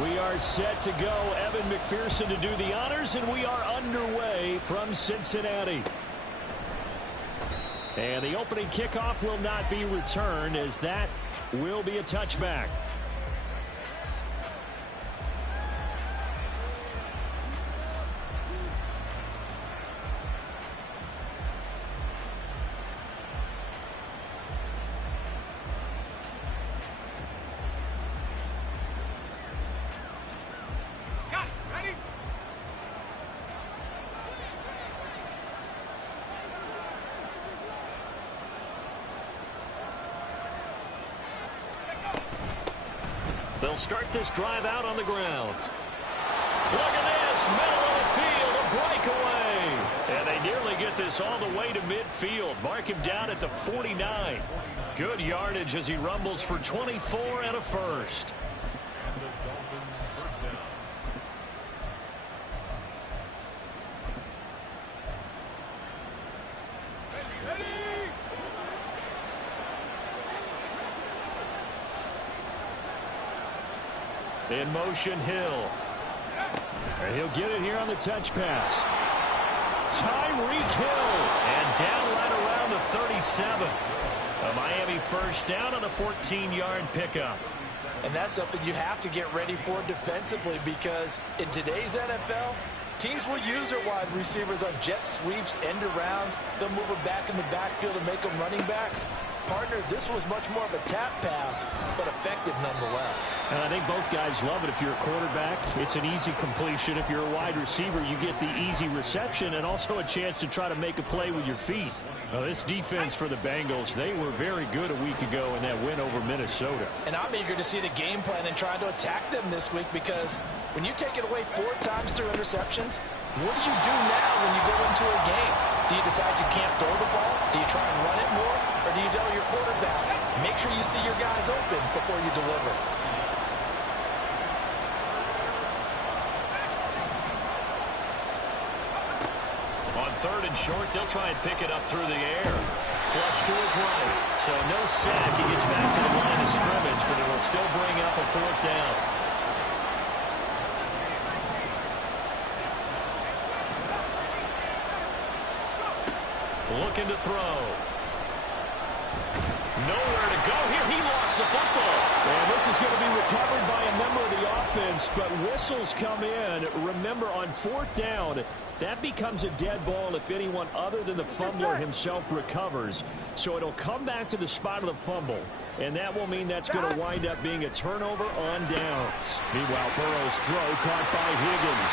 We are set to go. Evan McPherson to do the honors, and we are underway from Cincinnati. And the opening kickoff will not be returned, as that will be a touchback. They'll start this drive out on the ground. Look at this, middle of the field, a breakaway. And they nearly get this all the way to midfield. Mark him down at the 49. Good yardage as he rumbles for 24 and a first. In motion, Hill. And he'll get it here on the touch pass. Tyreek Hill. And down right around the 37. A Miami first down on a 14-yard pickup. And that's something you have to get ready for defensively, because in today's NFL, teams will use their wide receivers on jet sweeps, end arounds. They'll move them back in the backfield and make them running backs. Partner, this was much more of a tap pass, but effective nonetheless. And I think both guys love it. If you're a quarterback, it's an easy completion. If you're a wide receiver, you get the easy reception and also a chance to try to make a play with your feet. Well, this defense for the Bengals, they were very good a week ago in that win over Minnesota. And I'm eager to see the game plan and try to attack them this week, because when you take it away 4 times through interceptions, what do you do now when you go into a game? Do you decide you can't throw the ball? Do you try and run it more? Or do you tell your quarterback, make sure you see your guys open before you deliver? On 3rd and short, they'll try and pick it up through the air. Flush to his right. So no sack. He gets back to the line of scrimmage, but it will still bring up a 4th down. Looking to throw. Nowhere to go here. He lost the football. And this is going to be recovered by a member of the offense, but whistles come in. Remember, on 4th down, that becomes a dead ball if anyone other than the fumbler himself recovers. So it'll come back to the spot of the fumble, and that will mean that's going to wind up being a turnover on downs. Meanwhile, Burrow's throw caught by Higgins.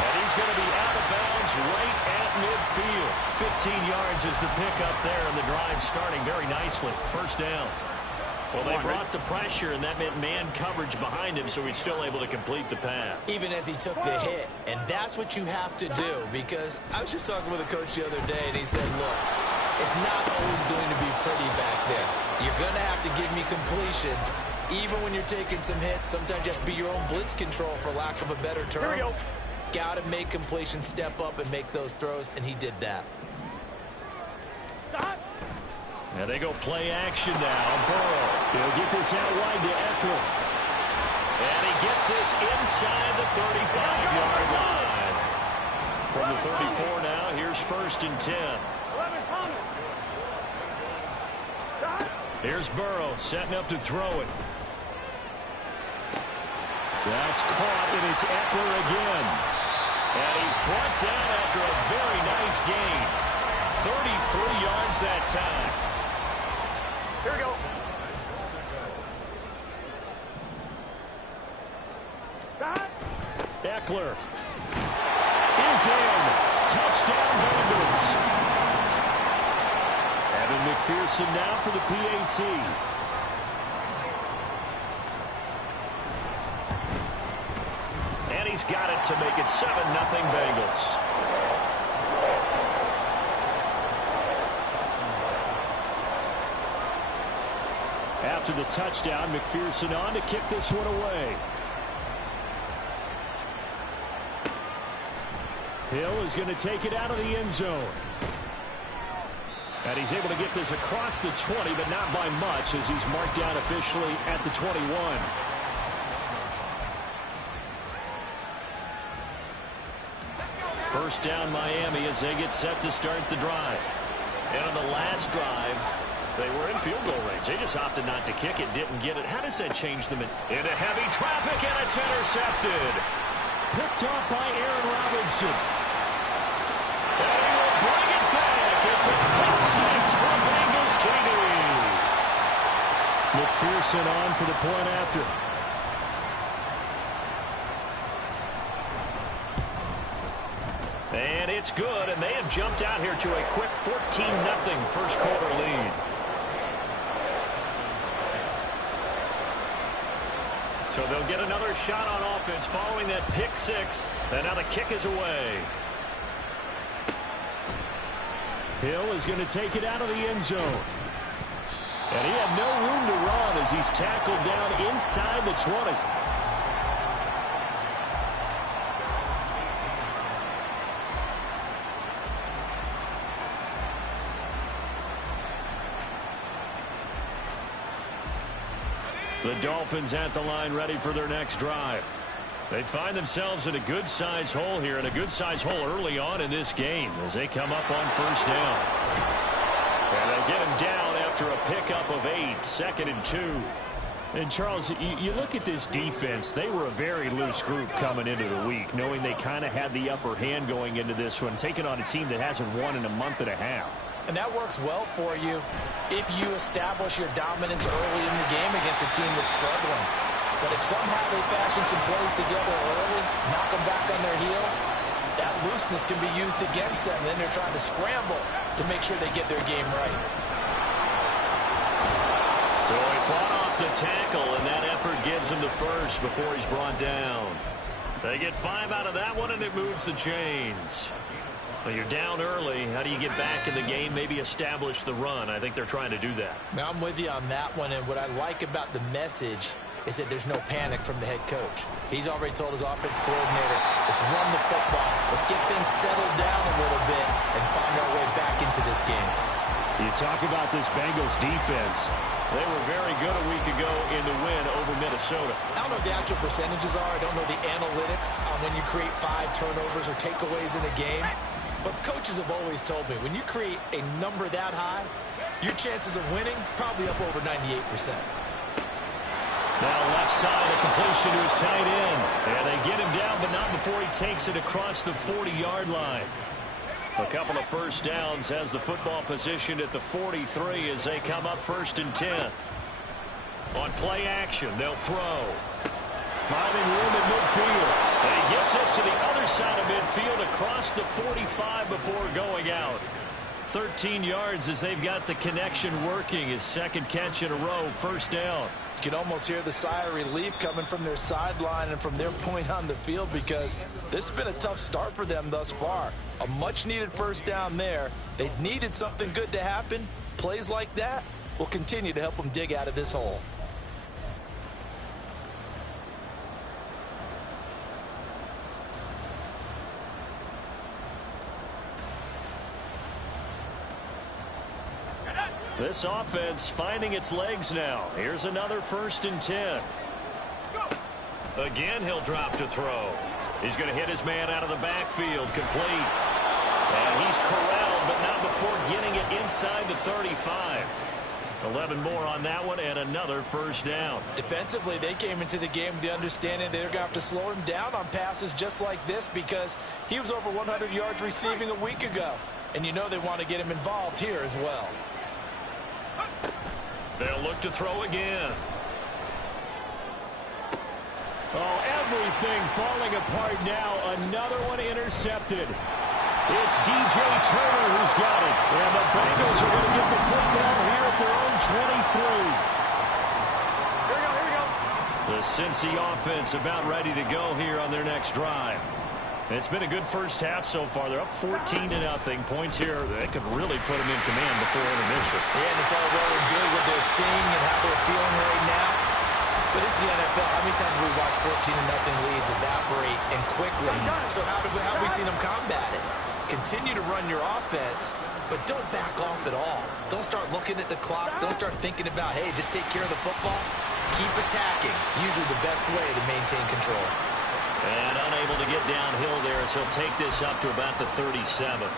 And he's going to be out of bounds right at midfield. 15 yards is the pickup there, and the drive starting very nicely. 1st down. Well, they brought the pressure, and that meant man coverage behind him, so he's still able to complete the pass. Even as he took the hit, and that's what you have to do, because I was just talking with a coach the other day, and he said, look, it's not always going to be pretty back there. You're going to have to give me completions. Even when you're taking some hits, sometimes you have to be your own blitz control, for lack of a better term. Here we go. Got to make completions, step up, and make those throws, and he did that. And they go play action now. Burrow. He'll get this out wide to Eckler. And he gets this inside the 35-yard line. From the 34 now, here's 1st and 10. Here's Burrow setting up to throw it. That's caught, and it's Eckler again. And he's brought down after a very nice gain. 33 yards that time. Here we go. Eckler is in. Touchdown, Bengals. Evan McPherson now for the PAT. And he's got it to make it 7-0 Bengals. After the touchdown, McPherson on to kick this one away. Hill is going to take it out of the end zone. And he's able to get this across the 20, but not by much, as he's marked down officially at the 21. First down Miami as they get set to start the drive. And on the last drive, they were in field goal range. They just opted not to kick it, didn't get it. How does that change them into heavy traffic, and it's intercepted. Picked off by Aaron Robinson. And he will bring it back. It's a pick six from Bengals TD. McPherson on for the point after. And it's good, and they have jumped out here to a quick 14-0 first quarter lead. So they'll get another shot on offense following that pick six, and now the kick is away. Hill is going to take it out of the end zone. And he had no room to run as he's tackled down inside the 20. The Dolphins at the line ready for their next drive. They find themselves in a good-sized hole here, and a good-sized hole early on in this game as they come up on first down. And they'll get him down after a pickup of 8, 2nd and 2. And, Charles, you look at this defense, they were a very loose group coming into the week, knowing they kind of had the upper hand going into this one, taking on a team that hasn't won in a month and a half. And that works well for you if you establish your dominance early in the game against a team that's struggling. But if somehow they fashion some plays together early, knock them back on their heels, that looseness can be used against them. Then they're trying to scramble to make sure they get their game right. So he fought off the tackle, and that effort gives him the first before he's brought down. They get 5 out of that one, and it moves the chains. Well, you're down early. How do you get back in the game, maybe establish the run? I think they're trying to do that. Now, I'm with you on that one, and what I like about the message is that there's no panic from the head coach. He's already told his offensive coordinator, let's run the football. Let's get things settled down a little bit and find our way back into this game. You talk about this Bengals defense. They were very good a week ago in the win over Minnesota. I don't know what the actual percentages are. I don't know the analytics on when you create 5 turnovers or takeaways in a game. But coaches have always told me, when you create a number that high, your chances of winning probably up over 98%. Now left side, a completion to his tight end. And they get him down, but not before he takes it across the 40-yard line. A couple of first downs, has the football positioned at the 43 as they come up 1st and 10. On play action, they'll throw. Finding room at midfield. And he gets us to the other side of midfield across the 45 before going out. 13 yards as they've got the connection working. His second catch in a row, first down. You can almost hear the sigh of relief coming from their sideline and from their point on the field, because this has been a tough start for them thus far. A much-needed first down there. They needed something good to happen. Plays like that will continue to help them dig out of this hole. This offense finding its legs now. Here's another 1st and 10. Again, he'll drop to throw. He's going to hit his man out of the backfield, complete. And he's corralled, but not before getting it inside the 35. 11 more on that one, and another first down. Defensively, they came into the game with the understanding they're going to have to slow him down on passes just like this, because he was over 100 yards receiving a week ago. And you know they want to get him involved here as well. They'll look to throw again. Oh, everything falling apart now. Another one intercepted. It's DJ Turner who's got it. And the Bengals are going to get the football here at their own 23. Here we go. The Cincy offense about ready to go here on their next drive. It's been a good first half so far. They're up 14-0. Points here that could really put them in command before intermission. Yeah, and it's all well and good what they're seeing and how they're feeling right now. But this is the NFL. How many times have we watched 14-0 leads evaporate and quickly? So how have we seen them combat it? Continue to run your offense, but don't back off at all. Don't start looking at the clock. Don't start thinking about, hey, just take care of the football. Keep attacking. Usually the best way to maintain control. And unable to get downhill there, so he'll take this up to about the 37.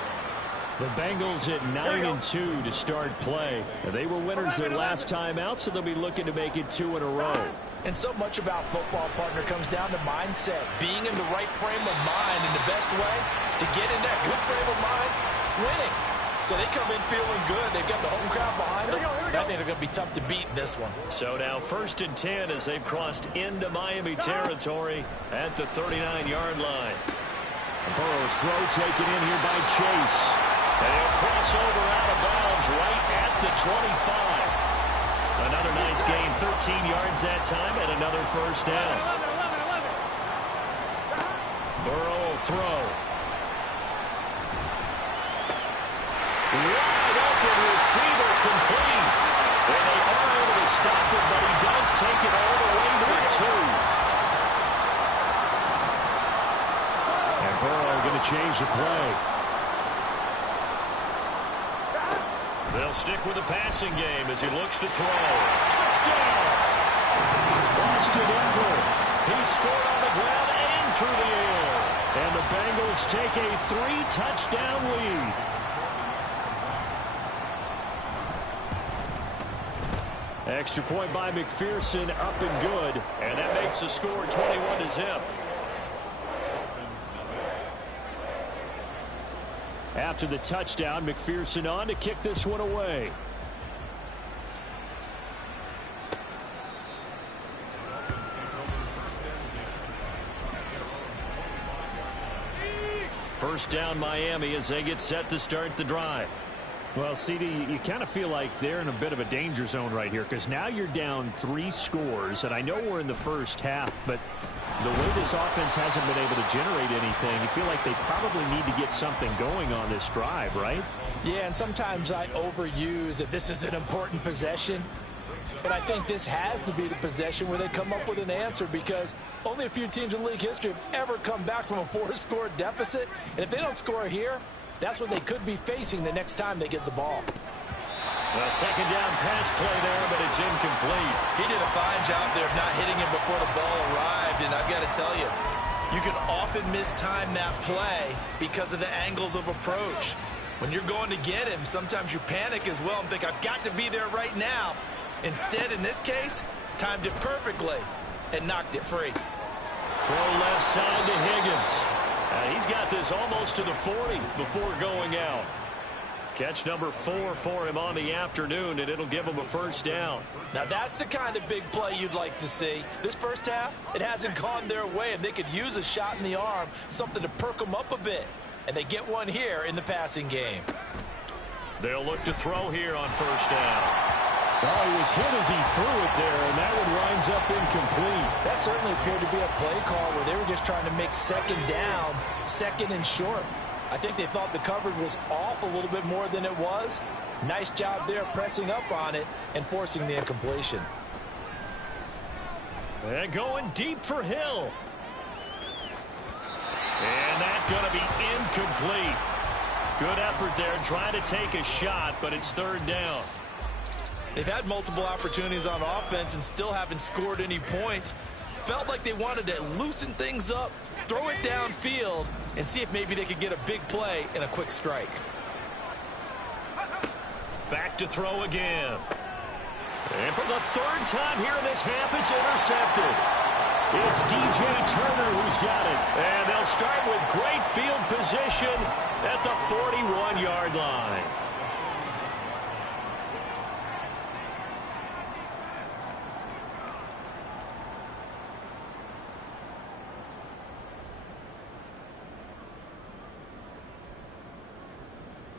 The Bengals at 9-2 to start play. They were winners their last time out, so they'll be looking to make it 2 in a row. And so much about football, partner, comes down to mindset. Being in the right frame of mind, and the best way to get in that good frame of mind, winning. So they come in feeling good. They've got the home crowd behind them. I think they're going to be tough to beat in this one. So now 1st and 10 as they've crossed into Miami territory at the 39-yard line. Burrow's throw taken in here by Chase. And he'll cross over out of bounds right at the 25. Another nice gain, 13 yards that time, and another first down. Burrow will throw. Wide open receiver complete. And they are able to stop it, but he does take it all the way to the 2. And Burrow going to change the play. They'll stick with the passing game as he looks to throw. Touchdown! Austin Eckler. He scored on the ground and through the air. And the Bengals take a 3-touchdown lead. Extra point by McPherson, up and good. And that makes the score 21-0. After the touchdown, McPherson on to kick this one away. First down Miami as they get set to start the drive. Well, CD, you kind of feel like they're in a bit of a danger zone right here because now you're down 3 scores, and I know we're in the first half, but the way this offense hasn't been able to generate anything, you feel like they probably need to get something going on this drive, right? Yeah, and sometimes I overuse that this is an important possession, but I think this has to be the possession where they come up with an answer because only a few teams in league history have ever come back from a 4-score deficit, and if they don't score here, that's what they could be facing the next time they get the ball. Well, second down pass play there, but it's incomplete. He did a fine job there of not hitting him before the ball arrived, and I've got to tell you, you can often mistime that play because of the angles of approach. When you're going to get him, sometimes you panic as well and think, I've got to be there right now. Instead, in this case, timed it perfectly and knocked it free. Throw left side to Higgins. He's got this almost to the 40 before going out. Catch number 4 for him on the afternoon, and it'll give him a first down. Now, that's the kind of big play you'd like to see. This first half, it hasn't gone their way, and they could use a shot in the arm, something to perk them up a bit. And they get one here in the passing game. They'll look to throw here on first down. Well, he was hit as he threw it there, and that one winds up incomplete. That certainly appeared to be a play call where they were just trying to make second down, second and short. I think they thought the coverage was off a little bit more than it was. Nice job there pressing up on it and forcing the incompletion. And going deep for Hill. And that's going to be incomplete. Good effort there trying to take a shot, but it's third down. They've had multiple opportunities on offense and still haven't scored any points. Felt like they wanted to loosen things up, throw it downfield, and see if maybe they could get a big play and a quick strike. Back to throw again. And for the third time here in this half, it's intercepted. It's DJ Turner who's got it. And they'll start with great field position at the 41-yard line.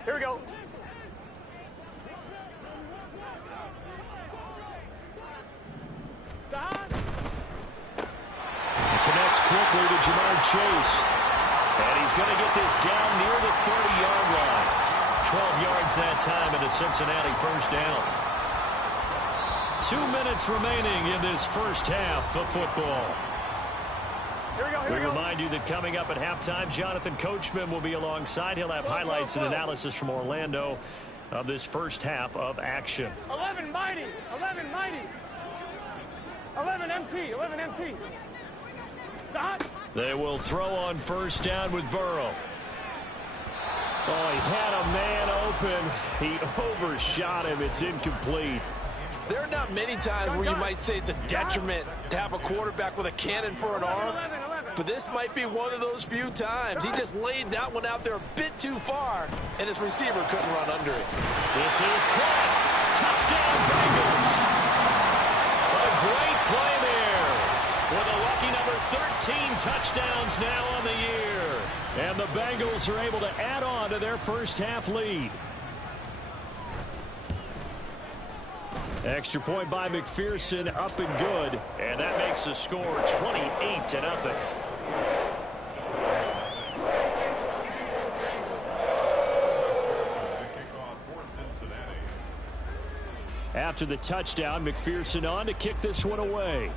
Here we go. He connects quickly to Jamar Chase. And he's going to get this down near the 30-yard line. 12 yards that time and a Cincinnati first down. 2 minutes remaining in this first half of football. We remind you that coming up at halftime, Jonathan Coachman will be alongside. He'll have highlights and analysis from Orlando of this first half of action. 11 mighty, 11 mighty, 11 MT, 11 MT. Stop. They will throw on first down with Burrow. Oh, he had a man open. He overshot him. It's incomplete. There are not many times where you might say it's a detriment to have a quarterback with a cannon for an arm, but this might be one of those few times. He just laid that one out there a bit too far, and his receiver couldn't run under it. This is caught. Touchdown, Bengals. A great play there. With a lucky number 13 touchdowns now on the year. And the Bengals are able to add on to their first half lead. Extra point by McPherson, up and good. And that makes the score 28-0. After the touchdown, McPherson on to kick this one away.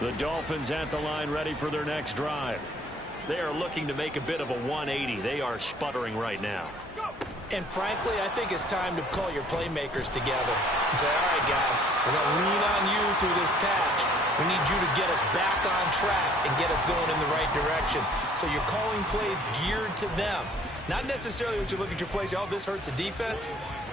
The Dolphins at the line ready for their next drive. They are looking to make a bit of a 180. They are sputtering right now. And frankly, I think it's time to call your playmakers together and say, all right, guys, we're going to lean on you through this patch. We need you to get us back on track and get us going in the right direction. So you're calling plays geared to them. Not necessarily when you look at your plays, oh, this hurts the defense.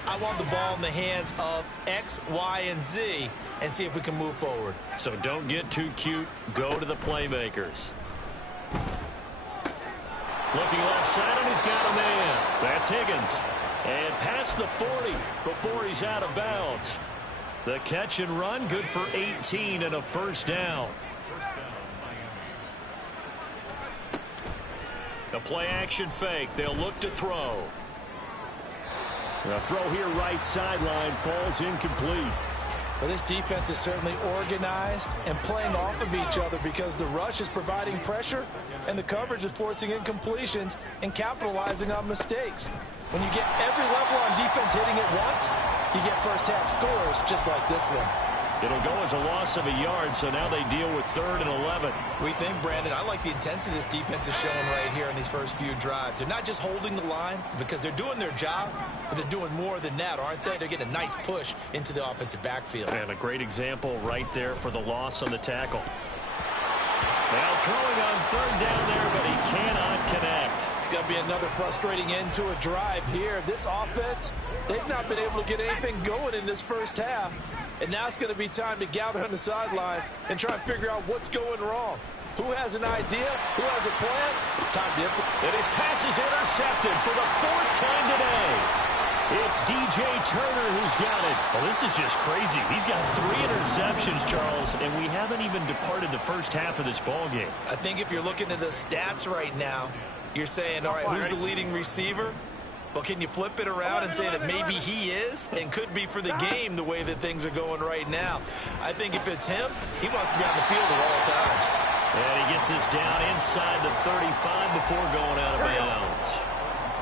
I want the ball in the hands of X, Y, and Z and see if we can move forward. So don't get too cute. Go to the playmakers. Looking left side, and he's got a man. That's Higgins. And past the 40 before he's out of bounds. The catch and run, good for 18 and a first down. The play action fake. They'll look to throw. The throw here right sideline falls incomplete. Well, this defense is certainly organized and playing off of each other because the rush is providing pressure and the coverage is forcing incompletions and capitalizing on mistakes. When you get every level on defense hitting it once, you get first half scores just like this one. It'll go as a loss of a yard, so now they deal with 3rd and 11. We think, Brandon, I like the intensity this defense is showing right here in these first few drives. They're not just holding the line because they're doing their job, but they're doing more than that, aren't they? They're getting a nice push into the offensive backfield. And a great example right there for the loss on the tackle. Now throwing on 3rd down there, but he cannot connect. It's going to be another frustrating end to a drive here. This offense, they've not been able to get anything going in this first half. And now it's going to be time to gather on the sidelines and try and figure out what's going wrong. Who has an idea? Who has a plan? Time to and his pass is intercepted for the 4th time today. It's DJ Turner who's got it. Well, this is just crazy. He's got 3 interceptions, Charles, and we haven't even departed the first half of this ballgame. I think if you're looking at the stats right now, you're saying, all right, who's the leading receiver? Well, can you flip it around and say that maybe he is and could be for the game the way that things are going right now? I think if it's him, he wants to be on the field at all times. And he gets us down inside the 35 before going out of bounds.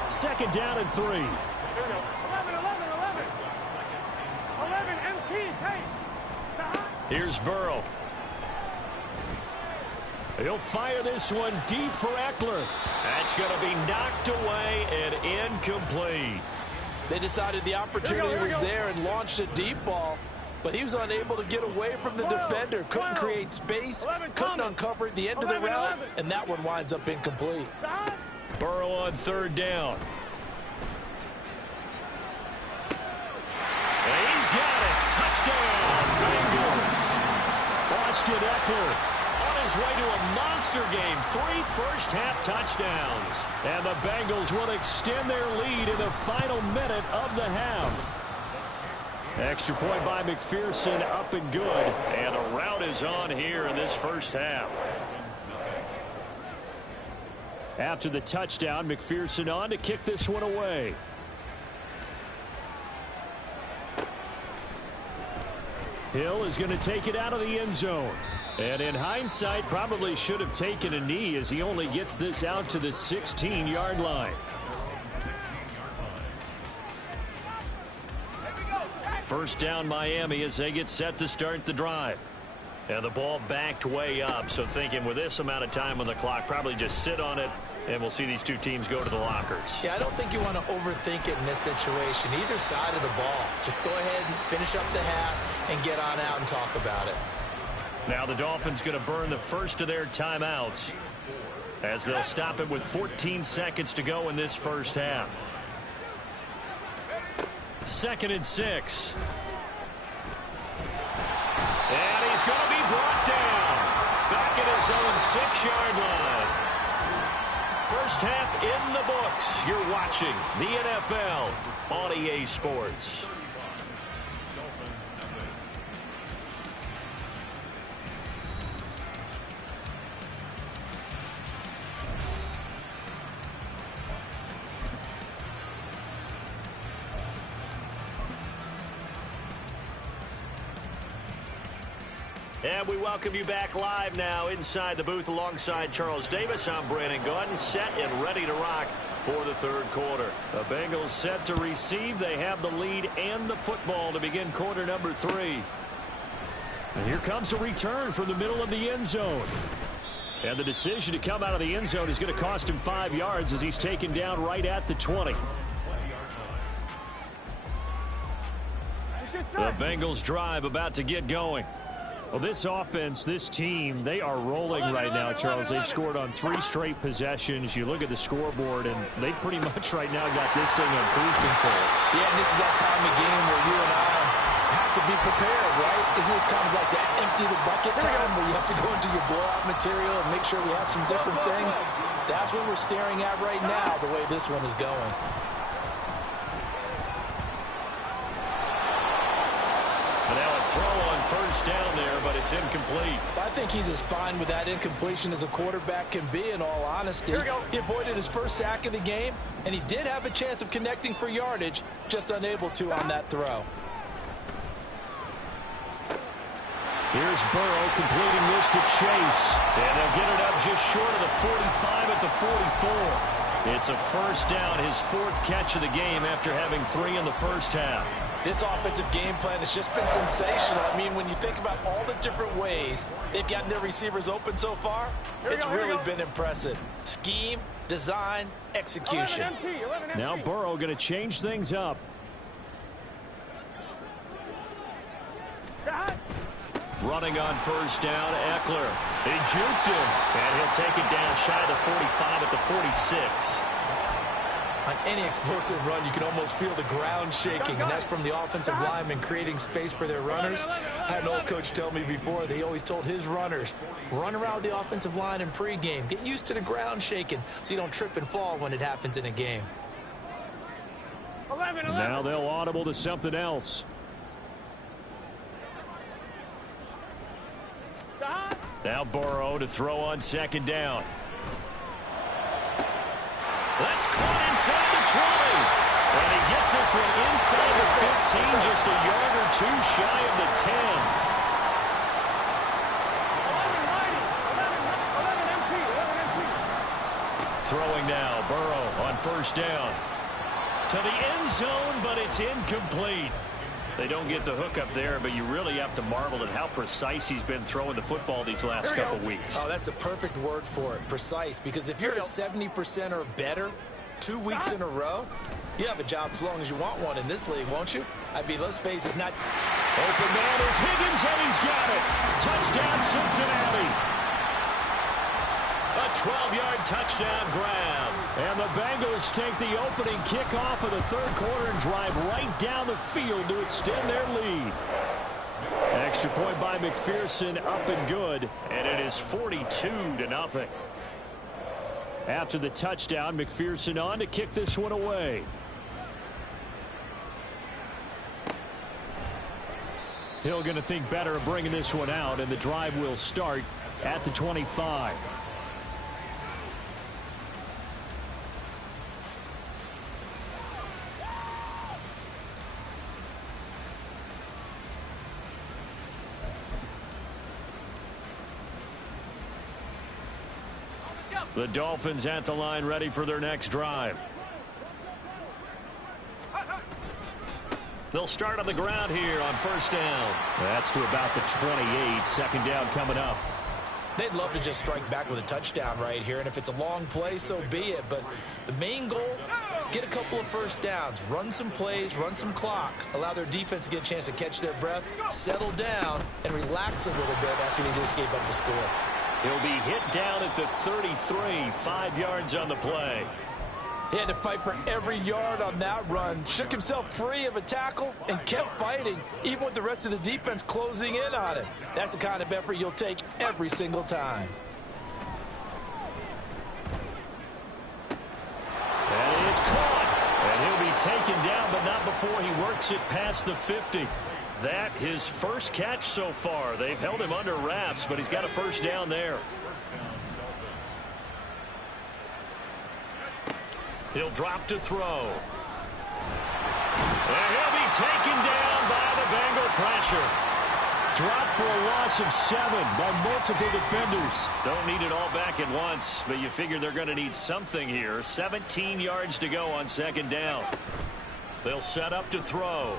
2nd down and 3. 11, 11, MT, Here's Burrow. He'll fire this one deep for Eckler. That's going to be knocked away and incomplete. They decided the opportunity was there and launched a deep ball, but he was unable to get away from the defender. Couldn't create space, couldn't uncover the end of the route, and that one winds up incomplete. Burrow on 3rd down. And he's got it. Touchdown, Bengals. Austin Eckler on his way to a monster game. 3 first-half touchdowns. And the Bengals will extend their lead in the final minute of the half. Extra point by McPherson, up and good. And the route is on here in this first half. After the touchdown, McPherson on to kick this one away. Hill is going to take it out of the end zone. And in hindsight, probably should have taken a knee as he only gets this out to the 16-yard line. First down Miami as they get set to start the drive. And the ball backed way up, so thinking with this amount of time on the clock, probably just sit on it And we'll see these two teams go to the lockers. Yeah, I don't think you want to overthink it in this situation. Either side of the ball. Just go ahead and finish up the half and get on out and talk about it. Now the Dolphins going to burn the first of their timeouts as they'll stop it with 14 seconds to go in this first half. 2nd and 6. And he's going to be brought down back at his own 6-yard line. First half in the books. You're watching the NFL on EA Sports. And we welcome you back live now inside the booth alongside Charles Davis. I'm Brandon Gaudin, set and ready to rock for the third quarter. The Bengals set to receive. They have the lead and the football to begin quarter number 3. And here comes a return from the middle of the end zone. And the decision to come out of the end zone is going to cost him 5 yards as he's taken down right at the 20. The Bengals drive about to get going. Well, this offense, this team, they are rolling right now, Charles. They've scored on 3 straight possessions. You look at the scoreboard, and they pretty much right now got this thing on cruise control. Yeah, and this is that time of game where you and I have to be prepared, right? Isn't this kind of like that empty the bucket time where you have to go into your blowout material and make sure we have some different things? That's what we're staring at right now, the way this one is going. Now a throw on first down there, but it's incomplete. I think he's as fine with that incompletion as a quarterback can be, in all honesty. He avoided his first sack of the game, and he did have a chance of connecting for yardage, just unable to on that throw. Here's Burrow completing this to Chase. And they'll get it up just short of the 45 at the 44. It's a first down, his 4th catch of the game after having 3 in the first half. This offensive game plan has just been sensational. I mean, when you think about all the different ways they've gotten their receivers open so far, it's really been impressive. Scheme, design, execution. Now Burrow going to change things up. Running on first down, Eckler. He juked him, and he'll take it down shy of the 45 at the 46. On any explosive run, you can almost feel the ground shaking, and that's from the offensive linemen creating space for their runners. I had an old coach tell me before, they always told his runners, run around the offensive line in pregame. Get used to the ground shaking so you don't trip and fall when it happens in a game. Now they'll audible to something else. Now Burrow to throw on second down. That's caught inside the 20. And he gets this one inside the 15, just a yard or 2 shy of the 10. Throwing now, Burrow on first down. To the end zone, but it's incomplete. They don't get the hook up there, but you really have to marvel at how precise he's been throwing the football these last couple weeks. Oh, that's the perfect word for it, precise. Because if you're at 70% or better 2 weeks in a row, you have a job as long as you want one in this league, won't you? I mean, let's face it, it's not... Open man is Higgins, and he's got it. Touchdown, Cincinnati. A 12-yard touchdown grab. And the Bengals take the opening kickoff of the third quarter and drive right down the field to extend their lead. Extra point by McPherson, up and good. And it is 42-0. After the touchdown, McPherson on to kick this one away. Hill going to think better of bringing this one out, and the drive will start at the 25. The Dolphins at the line, ready for their next drive. They'll start on the ground here on first down. That's to about the 28. Second down coming up. They'd love to just strike back with a touchdown right here, and if it's a long play, so be it. But the main goal, get a couple of first downs, run some plays, run some clock, allow their defense to get a chance to catch their breath, settle down, and relax a little bit after they just gave up the score. He'll be hit down at the 33, 5 yards on the play. He had to fight for every yard on that run, shook himself free of a tackle, and kept fighting, even with the rest of the defense closing in on him. That's the kind of effort you'll take every single time. And it is caught. And he'll be taken down, but not before he works it past the 50. That his first catch so far. They've held him under wraps, but he's got a first down there. He'll drop to throw. And he'll be taken down by the Bengal pressure. Drop for a loss of 7 by multiple defenders. Don't need it all back at once, but you figure they're going to need something here. 17 yards to go on second down. They'll set up to throw.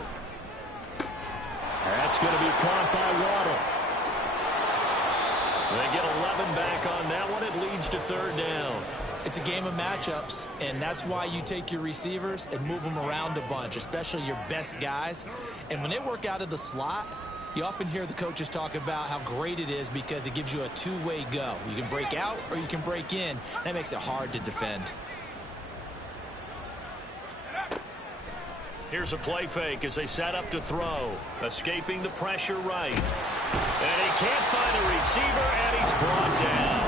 That's going to be caught by Waddle. They get 11 back on that one. It leads to third down. It's a game of matchups, and that's why you take your receivers and move them around a bunch, especially your best guys. And when they work out of the slot, you often hear the coaches talk about how great it is because it gives you a two-way go. You can break out or you can break in. That makes it hard to defend. Here's a play fake as they set up to throw. Escaping the pressure right. And he can't find a receiver, and he's brought down.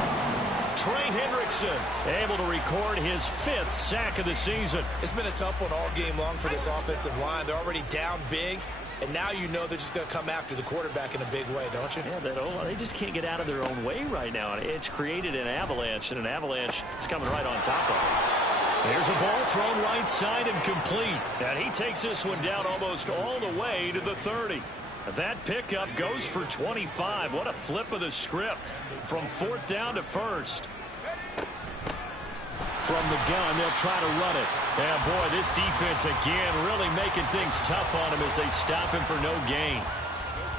Trey Hendrickson able to record his 5th sack of the season. It's been a tough one all game long for this offensive line. They're already down big, and now you know they're just going to come after the quarterback in a big way, don't you? Yeah, they just can't get out of their own way right now. It's created an avalanche, and an avalanche is coming right on top of it. There's a ball thrown right side and complete. And he takes this one down almost all the way to the 30. That pickup goes for 25. What a flip of the script from 4th down to 1st. From the gun, they'll try to run it. And boy, this defense again really making things tough on him as they stop him for no gain.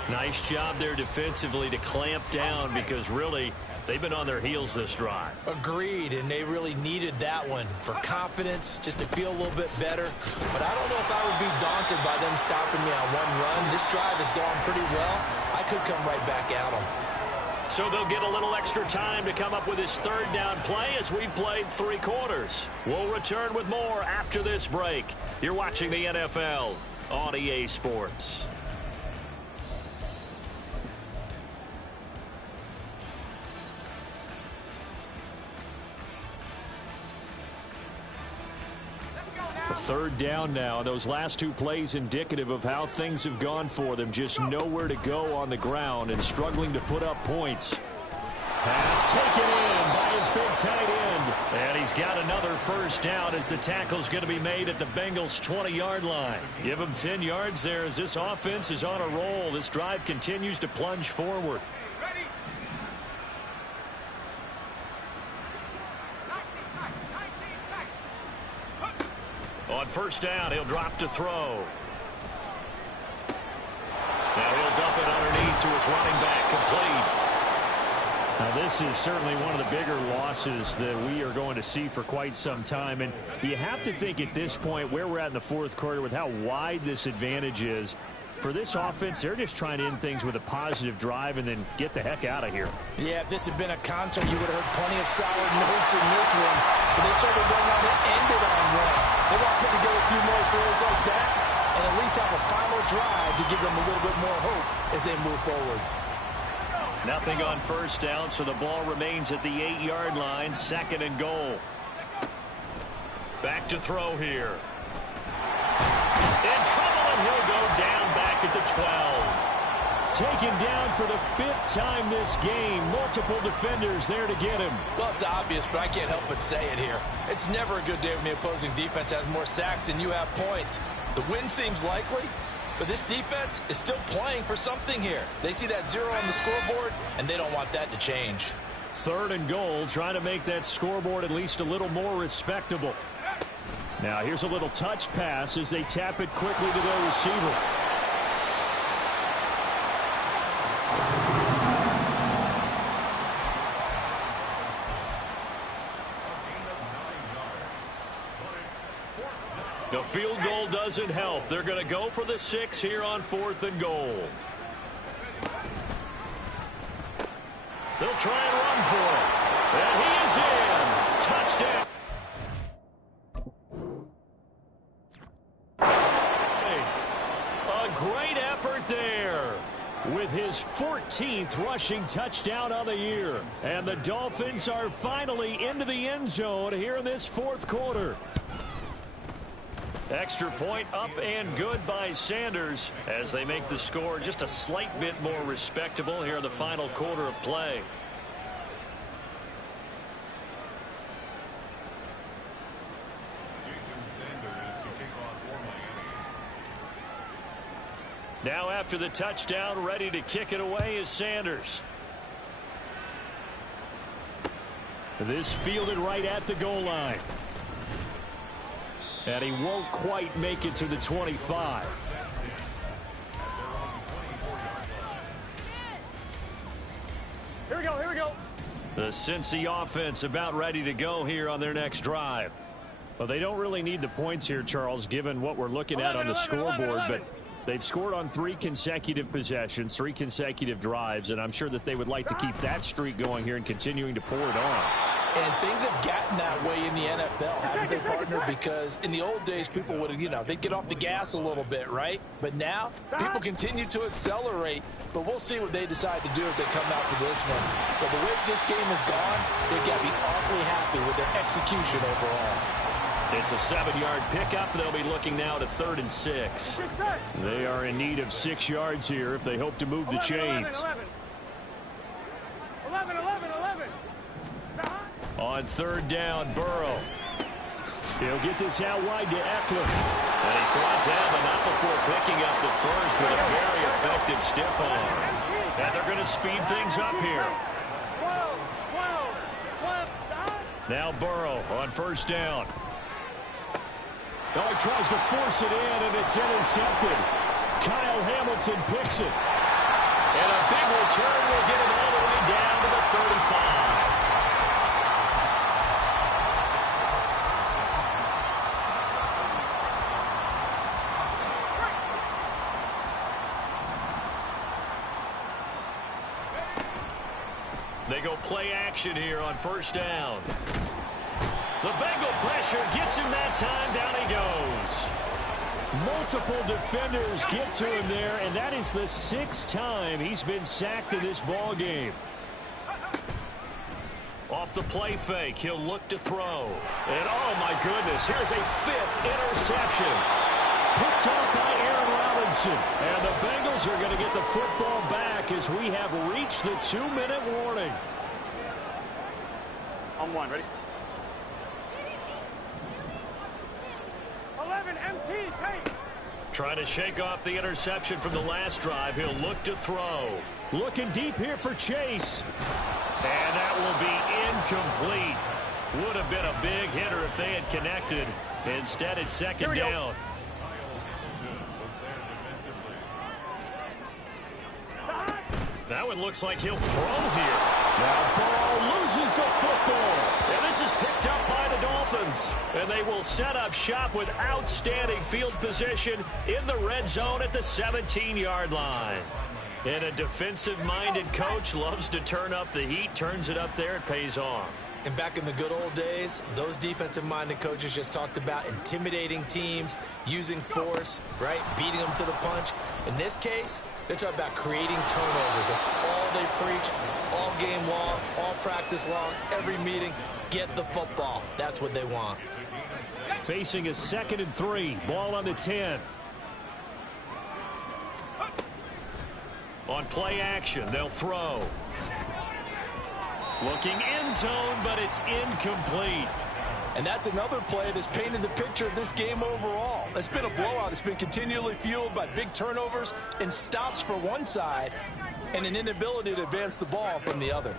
Nice job there defensively to clamp down because really they've been on their heels this drive. Agreed, and they really needed that one for confidence, just to feel a little bit better. But I don't know if I would be daunted by them stopping me on one run. This drive has gone pretty well. I could come right back at them. So they'll get a little extra time to come up with his 3rd down play as we've played 3 quarters. We'll return with more after this break. You're watching the NFL on EA Sports. Third down now. Those last 2 plays indicative of how things have gone for them. Just nowhere to go on the ground and struggling to put up points. Pass taken in by his big tight end. And he's got another first down as the tackle's going to be made at the Bengals' 20-yard line. Give him 10 yards there as this offense is on a roll. This drive continues to plunge forward. On first down, he'll drop to throw. Now he'll dump it underneath to his running back, complete. Now this is certainly one of the bigger losses that we are going to see for quite some time. And you have to think at this point where we're at in the 4th quarter with how wide this advantage is. For this offense, they're just trying to end things with a positive drive and then get the heck out of here. Yeah, if this had been a counter, you would have heard plenty of sour notes in this one. But they certainly don't want to end it on one. They want to put together a few more throws like that and at least have a final drive to give them a little bit more hope as they move forward. Nothing on first down, so the ball remains at the 8-yard line, 2nd and goal. Back to throw here. In trouble, and he'll go down back at the 12. Taken down for the 5th time this game. Multiple defenders there to get him. Well, it's obvious, but I can't help but say it here. It's never a good day when the opposing defense has more sacks than you have points. The win seems likely, but this defense is still playing for something here. They see that 0 on the scoreboard, and they don't want that to change. 3rd and goal, trying to make that scoreboard at least a little more respectable. Now here's a little touch pass as they tap it quickly to their receiver. The field goal doesn't help. They're going to go for the 6 here on 4th and goal. They'll try and run for it. And he is in. Touchdown. A great effort there with his 14th rushing touchdown on the year. And the Dolphins are finally into the end zone here in this 4th quarter. Extra point up and good by Sanders as they make the score just a slight bit more respectable here in the final quarter of play. Now after the touchdown, ready to kick it away is Sanders. This fielded right at the goal line. And he won't quite make it to the 25. Here we go, here we go. The Cincy offense about ready to go here on their next drive. Well, they don't really need the points here, Charles, given what we're looking at on the scoreboard. But they've scored on 3 consecutive possessions, 3 consecutive drives, and I'm sure that they would like to keep that streak going here and continuing to pour it on. And things have gotten that way in the NFL, haven't they, partner? Because in the old days, people would, they'd get off the gas a little bit, right? But now, people continue to accelerate. But we'll see what they decide to do as they come out for this one. But the way this game has gone, they've got to be awfully happy with their execution overall. It's a 7-yard pickup. They'll be looking now to 3rd and 6. They are in need of 6 yards here if they hope to move the chains. 11. On 3rd down, Burrow. He'll get this out wide to Eckler. And he's brought down, but not before picking up the first with a very effective stiff arm. And they're going to speed things up here. 12. Now Burrow on 1st down. Oh, he tries to force it in, and it's intercepted. Kyle Hamilton picks it. And a big return will get it all the way down to the 35. They go play action here on 1st down. The Bengal pressure gets him that time. Down he goes. Multiple defenders get to him there, and that is the 6th time he's been sacked in this ball game. Off the play fake, he'll look to throw. And oh my goodness, here's a 5th interception. Picked off by Aaron Robinson. And the Bengals are going to get the football back as we have reached the 2-minute warning. On 1, ready? 11, MT, take. Trying to shake off the interception from the last drive. He'll look to throw. Looking deep here for Chase. And that will be incomplete. Would have been a big hitter if they had connected. Instead, it's 2nd down. That one looks like he'll throw here. Now Burrow loses the football. And this is picked up by the Dolphins. And they will set up shop with outstanding field position in the red zone at the 17-yard line. And a defensive-minded coach loves to turn up the heat, turns it up there, it pays off. And back in the good old days, those defensive-minded coaches just talked about intimidating teams, using force, right, beating them to the punch. In this case, they're talking about creating turnovers. That's all they preach, all game long, all practice long, every meeting. Get the football. That's what they want. Facing a 2nd and 3, ball on the 10. On play action, they'll throw. Looking end zone, but it's incomplete. And that's another play that's painted the picture of this game overall. It's been a blowout. It's been continually fueled by big turnovers and stops for one side and an inability to advance the ball from the other.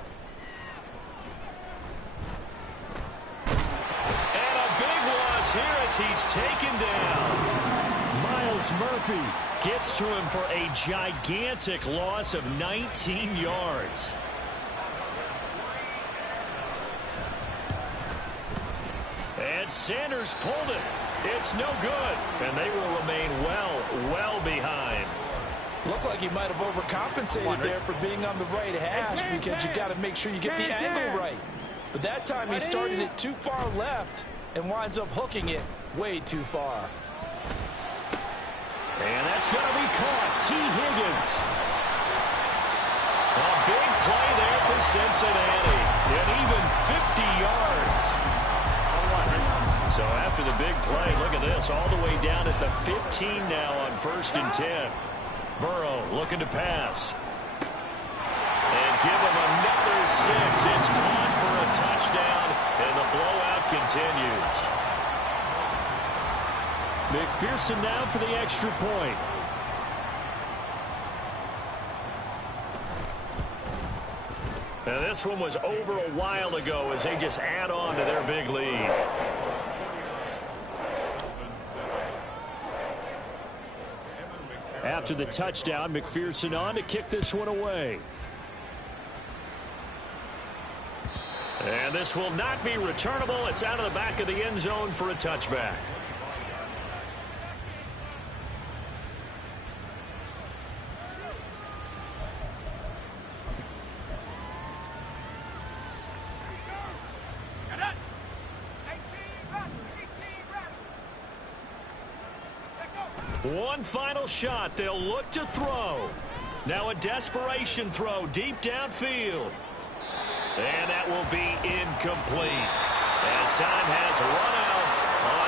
And a big loss here as he's taken down. Miles Murphy gets to him for a gigantic loss of 19 yards. And Sanders pulled it. It's no good, and they will remain well behind. Looked like he might have overcompensated there for being on the right hash because you got to make sure you get the angle right. But that time he started it too far left and winds up hooking it way too far. And that's going to be caught. T. Higgins. A big play there for Cincinnati. And even 50 yards. So after the big play, look at this. All the way down at the 15 now on 1st and 10. Burrow looking to pass. And give him another 6. It's caught for a touchdown, and the blowout continues. McPherson now for the extra point. Now this one was over a while ago as they just add on to their big lead. After the touchdown, McPherson on to kick this one away. And this will not be returnable. It's out of the back of the end zone for a touchback. One final shot. They'll look to throw. Now a desperation throw deep downfield. And that will be incomplete as time has run out.